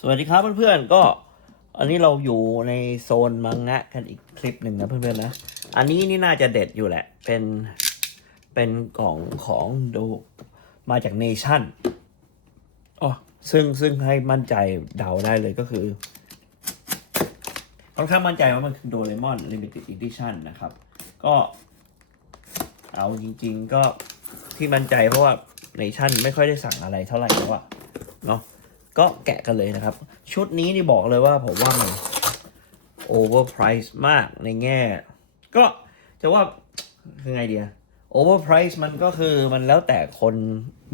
สวัสดีครับเพื่อนๆก็ อันนี้เราอยู่ในโซนมังงะกันอีกคลิปหนึ่งนะเพื่อนๆนะ อันนี้นี่น่าจะเด็ดอยู่แหละ เป็นเป็นกล่องของดูมาจากเนชั่นอ๋อซึ่งซึ่งให้มั่นใจเดาได้เลยก็คือค่อนข้างมั่นใจว่ามันคือโดเรมอน Limited Edition นะครับ ก็เอาจริง ๆ ก็ที่มั่นใจเพราะว่าเนชั่นไม่ค่อยได้สั่งอะไรเท่าไหร่แล้วอะเนาะ ก็แกะกันเลยนะครับ ชุดนี้นี่บอกเลยว่าผมว่ามัน overprice มากในแง่ ก็จะว่าคือไงเดีย overprice มันก็คือมันแล้วแต่คน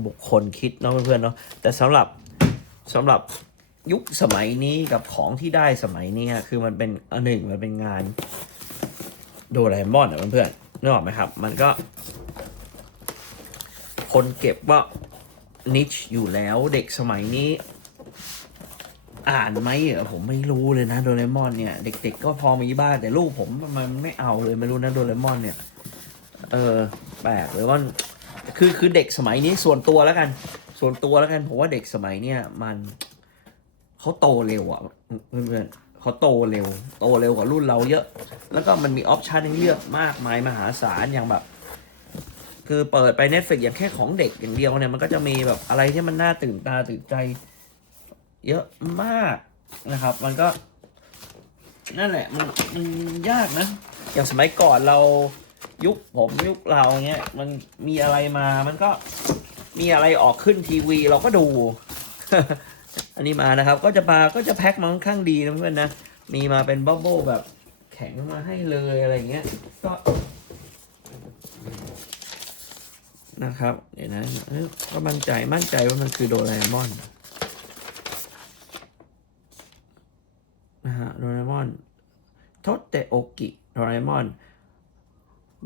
บุคคลคิดเนาะเพื่อนๆเนาะแต่สำหรับสำหรับยุคสมัยนี้กับของที่ได้สมัยนี้คือมันเป็นอันหนึ่งมันเป็นงานโดราเอมอนอะเพื่อนๆนึกออกไหมครับ มันก็ คนเก็บว่านิชอยู่แล้วเด็กสมัยนี้ อ่านไหมเหรอผมไม่รู้เลยนะโดเรมอนเนี่ยเด็ก ๆ ก็พอมีบ้างแต่ลูกผมมันไม่เอาเลยไม่รู้นะโดเรมอนเนี่ย เออแปลกเลยว่าคือคือเด็กสมัยนี้ส่วนตัวแล้วกัน ส่วนตัวแล้วกันผมว่าเด็กสมัยเนี่ยมันเขาโตเร็วอะเพื่อนๆเขาโตเร็ว โตเร็วกว่ารุ่นเราเยอะ แล้วก็มันมีออปชันให้เลือกมากมายมหาศาลอย่างแบบคือเปิดไป Netflix อย่างแค่ของเด็กอย่างเดียวเนี่ยมันก็จะมีแบบอะไรที่มันน่าตื่นตาตื่นใจ เยอะมากนะครับ มันก็ นั่นแหละ มันมันยากนะ อย่างสมัยก่อนเรายุคผมยุคเราเงี้ย มันมีอะไรมามันก็มีอะไรออกขึ้นทีวีเราก็ดู อันนี้มานะครับ ก็จะมาก็จะแพ็คมาค่อนข้างดีนะเพื่อนนะ มีมาเป็นบับเบิ้ลแบบแข็งมาให้เลยอะไรเงี้ยก็นะครับ เดี๋ยวนะเอ้ยก็มั่นใจมั่นใจว่ามันคือโดราเอมอน นะฮะโดราเอมอนโทเตโอกิโดราเอมอน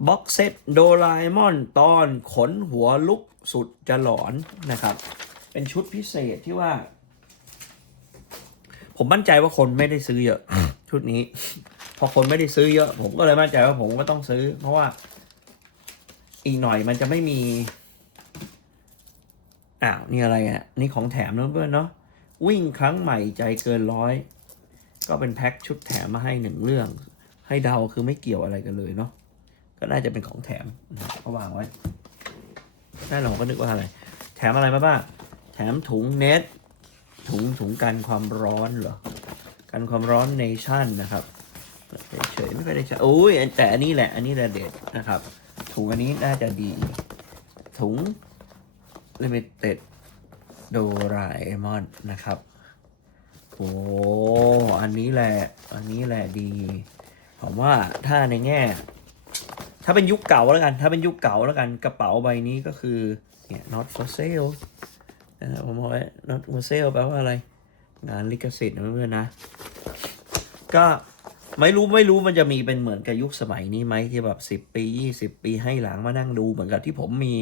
บ็อกเซตโดราเอมอนตอนขนหัวลุกสุดจะหลอนนะครับ เป็นชุดพิเศษที่ว่า ผมมั่นใจว่าคนไม่ได้ซื้อเยอะ ชุดนี้ พอคนไม่ได้ซื้อเยอะ ผมก็เลยมั่นใจว่าผมก็ต้องซื้อ เพราะว่า อีกหน่อยมันจะไม่มีอ้าวนี่อะไรอะนี่ของแถมนะเพื่อนเนาะวิ่งครั้งใหม่ใจเกินร้อย ก็เป็นแพ็คชุดแถมมาให้หนึ่งเรื่อง ให้เดาคือไม่เกี่ยวอะไรกันเลยเนาะก็น่าจะเป็นของแถมก็วางไว้นั่นเราก็นึกว่าอะไร แถมอะไรมาบ้างแถมถุงเน็ตถุงถุงกันความร้อนเหรอกันความร้อนเนชั่นนะครับเฉยไม่ค่อยได้ใช้โอ้ยแต่อันนี้แหละ อันนี้แหละเด็ดนะครับ ถุงอันนี้น่าจะดี ถุง limited โดราเอมอนนะครับ โอ้อันนี้แหละ อันนี้แหละดีผมว่าถ้าในแง่ ถ้าเป็นยุคเก่าแล้วกัน ถ้าเป็นยุคเก่าแล้วกันกระเป๋าใบนี้ก็คือเนี่ย not for sale นะผมเอาไว้ not for sale แปลว่าอะไร งานลิขสิทธิ์นะเพื่อนๆนะ ก็ไม่รู้ไม่รู้มันจะมีเป็นเหมือนกับยุคสมัยนี้ไหมที่แบบสิบ10ปียี่สิบปีให้หลังมานั่งดูเหมือนกับที่ผมมี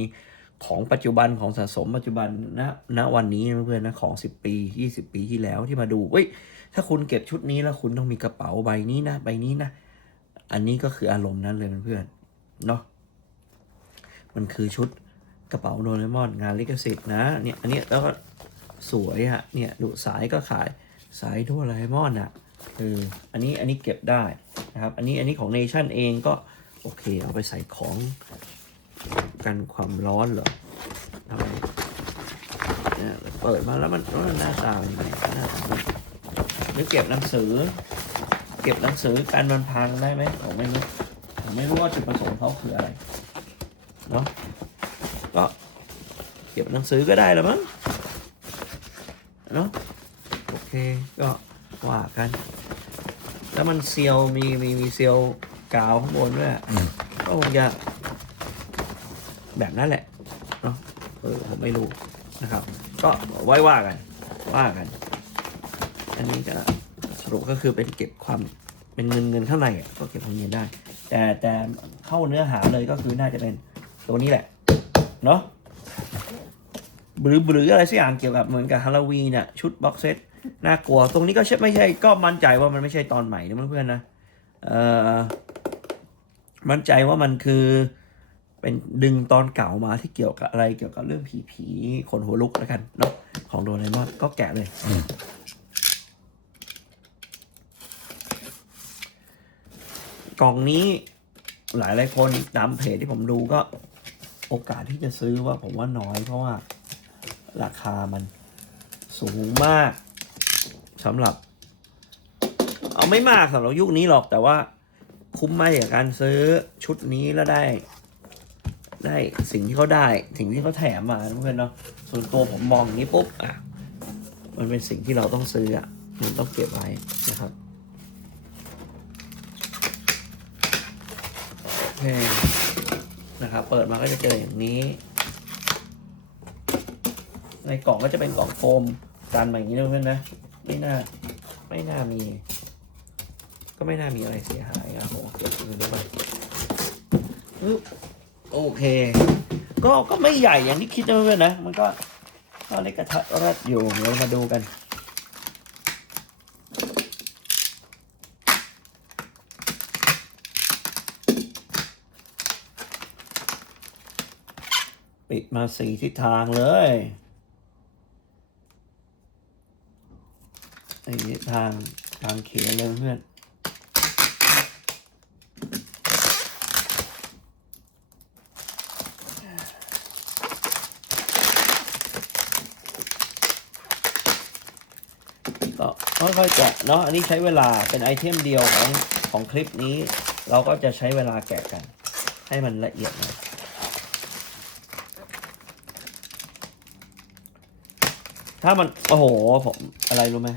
ของปัจจุบันของสะสมปัจจุบันณณวันนี้เพื่อนนะของสิบปียี่สิบปีที่แล้วที่มาดูเว้ยถ้าคุณเก็บชุดนี้แล้วคุณต้องมีกระเป๋าใบนี้นะใบนี้นะอันนี้ก็คืออารมณ์นั้นเลยเพื่อนเนาะมันคือชุดกระเป๋าโดเรมอนงานลิขสิทธิ์นะเนี่ยอันนี้แล้วก็สวยฮะเนี่ยดูสายก็ขายสายโดเรมอนอะเอออันนี้อันนี้เก็บได้นะครับอันนี้อันนี้ของเนชั่นเองก็โอเคเอาไปใส่ของ กันความร้อนเหรอทำไมเนี่ยเปิดมาแล้วมันมันหน้าตาเป็นยังไงหน้าตาเป็นหรือเก็บหนังสือ เก็บหนังสือการมันพังได้ไหมผมไม่รู้ผมไม่รู้ว่าจุดประสงค์เขาคืออะไรเนาะก็เก็บหนังสือก็ได้แล้วมั้งเนาะโอเคก็ว่ากัน แล้วมันเซียวมีมีมีเซียวกาวข้างบนด้วยอะก็คงจะ แบบนั้นแหละเนาะเออผมไม่รู้นะครับ ก็ไว้ว่ากันว่ากัน อันนี้ก็สรุปก็คือเป็นเก็บความเป็นเงินเงินข้างในก็เก็บความเงินได้ แต่แต่เข้าเนื้อหาเลยก็คือน่าจะเป็นตัวนี้แหละเนาะหรือหรืออะไรสักอย่างเกี่ยวกับเหมือนกับฮาโลวีนเนี่ยชุดบ็อกเซตน่ากลัว ตรงนี้ก็ใช่ไม่ใช่ก็มั่นใจว่ามันไม่ใช่ตอนใหม่นะเพื่อนๆนะเออมั่นใจว่ามันคือ เป็นดึงตอนเก่ามาที่เกี่ยวกับอะไรเกี่ยวกับเรื่องผีผีขนหัวลุกแล้วกันเนาะของโดนเรมอนก็แกะเลยกล่องนี้หลายหลายคนตามเพจที่ผมดูก็โอกาสที่จะซื้อว่าผมว่าน้อยเพราะว่าราคามันสูงมากสำหรับ เอาไม่มากสำหรับยุคนี้หรอกแต่ว่าคุ้มไหมกับการซื้อชุดนี้แล้วได้ ได้สิ่งที่เขาได้สิ่งที่เขาแถมมาเพื่อนเนาะส่วนตัวผมมองอย่างนี้ปุ๊บอะมันเป็นสิ่งที่เราต้องซื้ออะมันต้องเก็บไว้นะครับโอเคนะครับ เปิดมาก็จะเจออย่างนี้ ในกล่องก็จะเป็นกล่องโฟมกันมาอย่างนี้นะเพื่อนนะไม่น่าไม่น่ามี ก็ไม่น่ามีอะไรเสียหายครับผมเก็บมือได้ไปปึ๊บ โอเค ก็ก็ไม่ใหญ่อย่างที่คิดนะเพื่อนนะ มันก็ก็เล็กกระทัดรัดอยู่เดี๋ยวมาดูกัน ปิดมาสี่ทิศทางเลยไอ้ทิศทางทางเขียวเลยเพื่อน ก็ค่อยๆแกะเนาะอันนี้ใช้เวลาเป็นไอเทมเดียวของของคลิปนี้ เราก็จะใช้เวลาแกะกัน ให้มันละเอียดหน่อยถ้ามันโอ้โหผมอะไรรู้ไหม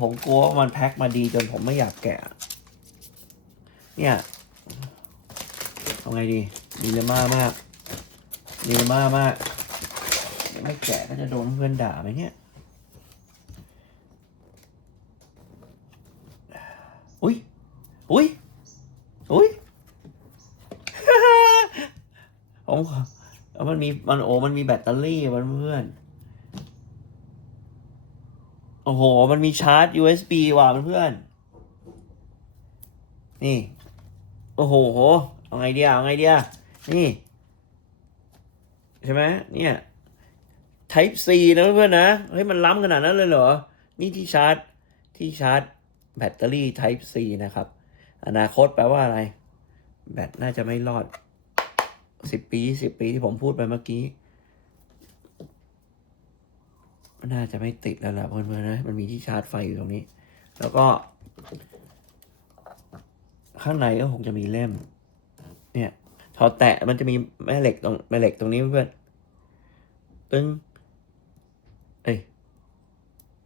ผมกลัวว่ามันแพ็คมาดีจนผมไม่อยากแกะ เนี่ยเอาไงดีดีเลยมากมากดีเลยมากมาก ไม่แกะก็จะโดนเพื่อนด่าไหมเนี่ย อุ้ย อุ้ย ผมขอเอา มันมีมันโอ้มันมีแบตเตอรี่มันเพื่อนโอ้โห มันมีชาร์จ USB ว่ะเพื่อน นี่ โอ้โห เอาไงเดียเอาไงเดียนี่ ใช่ไหมเนี่ย Type C นะเพื่อนนะ เฮ้ย มันล้ำขนาดนั้นเลยเหรอ นี่ที่ชาร์จ ที่ชาร์จ แบตเตอรี่ Type C นะครับ อนาคตแปลว่าอะไร แบตน่าจะไม่รอด สิบปีสิบปีที่ผมพูดไปเมื่อกี้น่าจะไม่ติดแล้วล่ะเพื่อนๆนะ มันมีที่ชาร์จไฟอยู่ตรงนี้ แล้วก็ ข้างในก็คงจะมีเล่ม เนี่ยพอแตะมันจะมีแม่เหล็กตรงแม่เหล็กตรงนี้เพื่อนตึงเอ้ย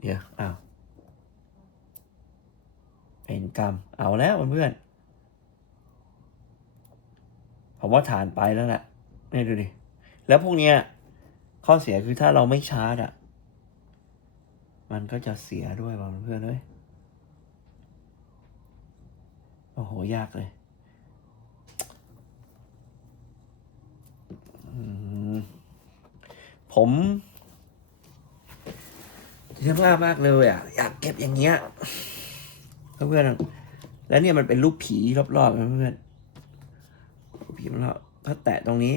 เดี๋ยวอ้าวเป็นกรรมเอาแล้วเพื่อนๆ ผมว่าฐานไปแล้วแหละนี่ดูดิ แล้วพวกเนี้ยข้อเสียคือถ้าเราไม่ชาร์จอะ มันก็จะเสียด้วยบางเพื่อนเลยโอ้โห ยากเลยผมเชื่อมากมากเลยอะ อยากเก็บอย่างเงี้ยเพื่อนๆแล้วเนี่ยมันเป็นรูปผีรอบๆนะเพื่อน ปผีรอบถ้าแตะตรงนี้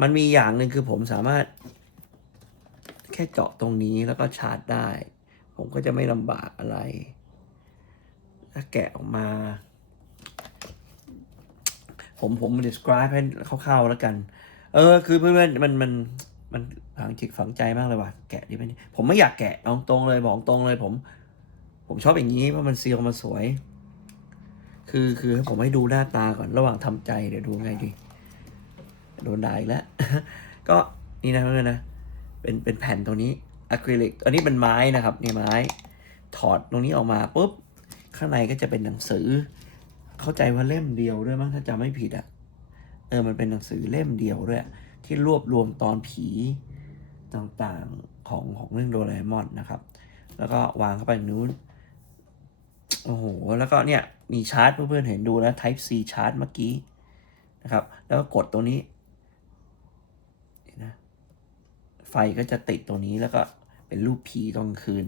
มันมีอย่างหนึ่งคือผมสามารถ แค่เจาะตรงนี้แล้วก็ชาร์จได้ ผมก็จะไม่ลำบากอะไร ถ้าแกะออกมา ผมผม describe ให้คร่าวๆแล้วกัน เออ คือเพื่อนๆมันมันมันฝังจิตฝังใจมากเลยว่ะแกะดิมันผมไม่อยากแกะเอาตรงเลยบอกตรงเลยผม ผมชอบอย่างนี้เพราะมันเซีลมันสวย คือคือผมให้ดูหน้าตาก่อนระหว่างทำใจเดี๋ยวดูไงดีโดนด่าอีกแล้ว ก็นี่นะเพื่อนนะ เป็นเป็นแผ่นตรงนี้อะคริลิกอันนี้เป็นไม้นะครับนี่ไม้ ถอดตรงนี้ออกมาปุ๊บ ข้างในก็จะเป็นหนังสือ เข้าใจว่าเล่มเดียวด้วยมั้งถ้าจำไม่ผิดอะ่ะเออมันเป็นหนังสือเล่มเดียวด้วย ที่รวบรวมตอนผีต่างๆของของเรื่องโดราเอมอนนะครับ แล้วก็วางเข้าไปนู้น โอ้โห แล้วก็เนี่ย มีชาร์จเพื่อนๆเห็นดูนะ Type C ชาร์จเมื่อกี้นะครับ แล้วก็กดตัวนี้นะไฟก็จะติดตัวนี้แล้วก็เป็นรูปผีตอนกลางคืน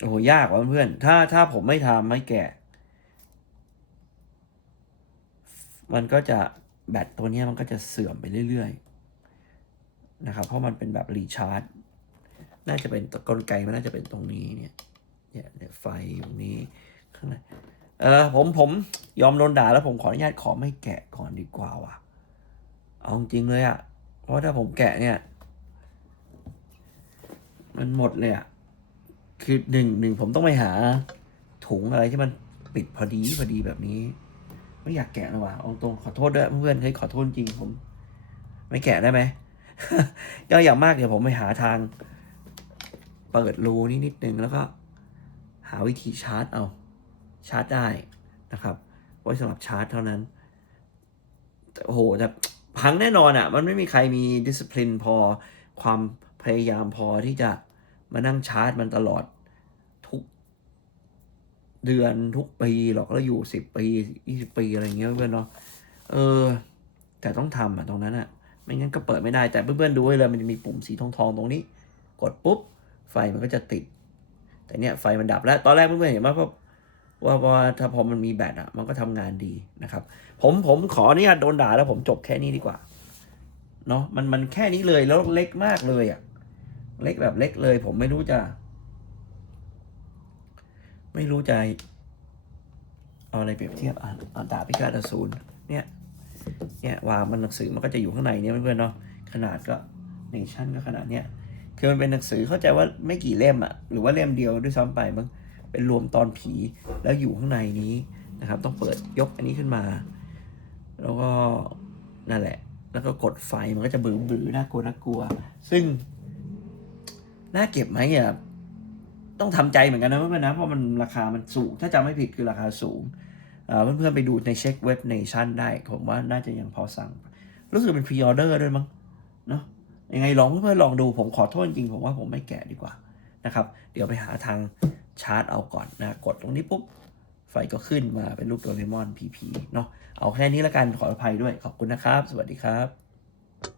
โอ้โห ยากว่ะเพื่อน ถ้าถ้าผมไม่ทำไม่แกะ มันก็จะแบตตัวนี้มันก็จะเสื่อมไปเรื่อยๆนะครับ เพราะมันเป็นแบบรีชาร์จ น่าจะเป็นกลไกมันน่าจะเป็นตรงนี้เนี่ย เนี่ยเนี่ยไฟอยู่นี้ข้างในเออผมผมยอมโดนด่าแล้วผมขออนุญาตขอไม่แกะก่อนดีกว่าว่ะ เอาจริงเลยอะ่ะ เพราะถ้าผมแกะเนี่ย มันหมดเลยอะ่ะ คือหนึ่งหนึ่งผมต้องไปหา ถุงอะไรที่มันปิดพอดีพอดีแบบนี้ ไม่อยากแกะนะว่ะเอาตรงขอโทษด้วยเพื่อนเฮ้ยขอโทษจริงผม ไม่แกะได้ไหมก็อย่างมากเดี๋ยวผมไปหาทาง เปิดรูนี่นิดนึงแล้วก็ หาวิธีชาร์จเอาชาร์จได้นะครับไว้สำหรับชาร์จเท่านั้นโอ้โหแต่พังแน่นอนอะ่ะ มันไม่มีใครมีดิส c พลินพอความพยายามพอที่จะมานั่งชาร์จมันตลอดทุกเดือนทุกปีหรอกแล้วอยู่สิบปียี่สิบปีอะไรเงี้ยเพื่อนเนาะเออ แต่ต้องทำอะตรงนั้นอะ ไม่งั้นก็เปิดไม่ได้แต่เพื่อนๆดูไว้เลยมันจะมีปุ่มสีทองๆตรงนี้ กดปุ๊บ ไฟมันก็จะติด แต่เนี้ยไฟมันดับแล้วตอนแรกเพื่อนๆเห็นว่าว่าว่าถ้าพอมันมีแบตอะ มันก็ทำงานดีนะครับ ผมผมขออนุญาตโดนด่าแล้วผมจบแค่นี้ดีกว่าเนาะมันมันแค่นี้เลยแล้วเล็กมากเลยอะ เล็กแบบเล็กเลย ผมไม่รู้จะ ไม่รู้จะเอาอะไรเปรียบเทียบอ่านอ่านดาบพิฆาตอสูรเนี่ย เนี่ยวางมันหนังสือมันก็จะอยู่ข้างในเนี่ยเพื่อนๆเนาะขนาดก็เนชั่นก็ขนาดเนี้ย คือมันเป็นหนังสือเข้าใจว่าไม่กี่เล่มอะหรือว่าเล่มเดียวด้วยซ้ำไปมั้งเป็นรวมตอนผีแล้วอยู่ข้างในนี้นะครับ ต้องเปิดยกอันนี้ขึ้นมา แล้วก็นั่นแหละ แล้วก็กดไฟมันก็จะบือบือน่ากลัวน่ากลัว ซึ่งน่าเก็บไหมอะต้องทำใจเหมือนกันนะเพื่อนๆนะเพราะมันราคามันสูง ถ้าจำไม่ผิดคือราคาสูงเอ่อเพื่อนๆไปดูในเช็คเว็บเนชั่นได้ ผมว่าน่าจะยังพอสั่ง รู้สึกเป็นพรีออเดอร์ด้วยมั้งเนาะ ยังไงลองเพื่อนๆลองดูผมขอโทษจริงผมว่าผมไม่แกะดีกว่านะครับ เดี๋ยวไปหาทางชาร์จเอาก่อนนะกดตรงนี้ปุ๊บไฟก็ขึ้นมาเป็นรูปโดเรมอนพีพีเนาะเอาแค่นี้ละกันขออภัยด้วยขอบคุณนะครับ สวัสดีครับ